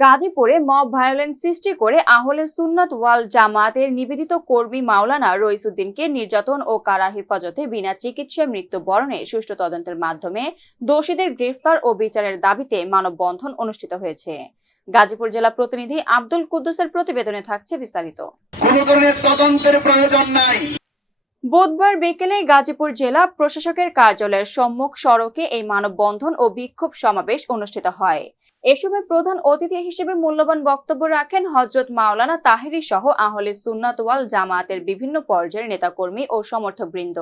গাজীপুরে mob violence সৃষ্টি করে আহলে সুন্নাত ওয়াল জামাতের নিবেদিত কর্মী মাওলানা রইসুদ্দিনকে নির্যাতন ও কারা হেফাজতে বিনা চিকিৎসায় মৃত্যুবরণে সুষ্ঠু তদন্তের মাধ্যমে দোষীদের গ্রেফতার ও বিচারের দাবিতে মানববন্ধন অনুষ্ঠিত হয়েছে। গাজীপুর জেলা প্রতিনিধি আব্দুল কুদ্দুসের প্রতিবেদনে থাকছে বিস্তারিত। কোন ধরনের তদন্তের প্রয়োজন নাই। বুধবার বিকেলে গাজীপুর জেলা প্রশাসকের কার্যালয়ের সম্মুখ সড়কে এই মানববন্ধন ও বিক্ষোভ সমাবেশ অনুষ্ঠিত হয়। এ প্রধান অতিথি হিসেবে মূল্যবান বক্তব্য রাখেন হজরত মাওলানা তাহিরি সহ আহলে সুন্নাত ওয়াল জামায়াতের বিভিন্ন পর্যায়ের নেতাকর্মী ও সমর্থকবৃন্দ।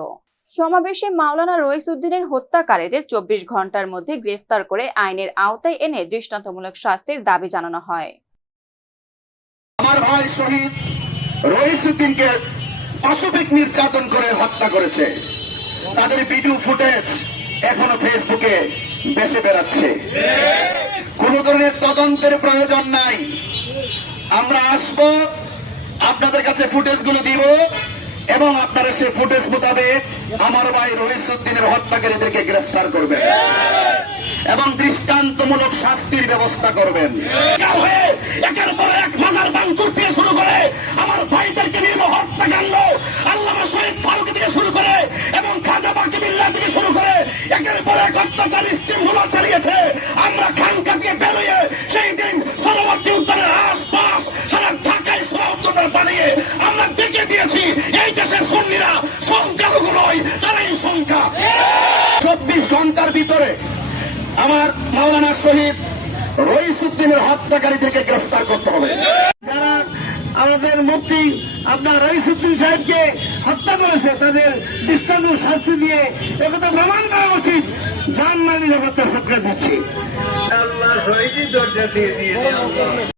সমাবেশে মাওলানা রইসুদ্দিনের হত্যাকারীদের চব্বিশ ঘণ্টার মধ্যে গ্রেফতার করে আইনের আওতায় এনে দৃষ্টান্তমূলক শাস্তির দাবি জানানো হয়। আমার ভাই শহীদ রহিসুদ্দিনকে পাশবিক নির্যাতন করে হত্যা করেছে। তাদের ভিডিও ফুটেজ এখনও ফেসবুকে বেসে বেড়াচ্ছে। কোন ধরনের তদন্তের প্রয়োজন নাই। আমরা আসব, আপনাদের কাছে ফুটেজগুলো দিব এবং আপনারা সেই ফুটেজ মোতাবেক আমার ভাই রহিসুদ্দিনের হত্যাকারীদেরকে গ্রেফতার করবেন এবং দৃষ্টান্তমূলক শাস্তির ব্যবস্থা করবেন। একের পর এক মাজার ভাঙচুর বাকি বিল্লাহ থেকে শুরু করে একের পর এক অত্যাচার স্টিমগুলো চালিয়েছে। আমরা খানকা দিয়ে বেরোয়ে সেই দিন সরবর্তী উদ্যানের আশপাশ সারা ঢাকায় সহযোগিতা বানিয়ে আমরা দেখে দিয়েছি, এই দেশের সন্নিরা সংখ্যালঘু নয়, তারাই সংখ্যা। চব্বিশ ঘণ্টার ভিতরে আমার মাওলানা শহীদ রইসুদ্দিনের হত্যাকারীদেরকে গ্রেফতার করতে হবে। যারা আমাদের মুক্তি আপনার রইসুদ্দিন সাহেবকে হত্যা করেছে তাদের দৃষ্টান্ত শাস্তি দিয়ে একথা প্রমাণ করা উচিত যান মানি নিরাপত্তা সরকার দিচ্ছে। আল্লাহ শহীদই দরজা দিয়ে দিয়েছে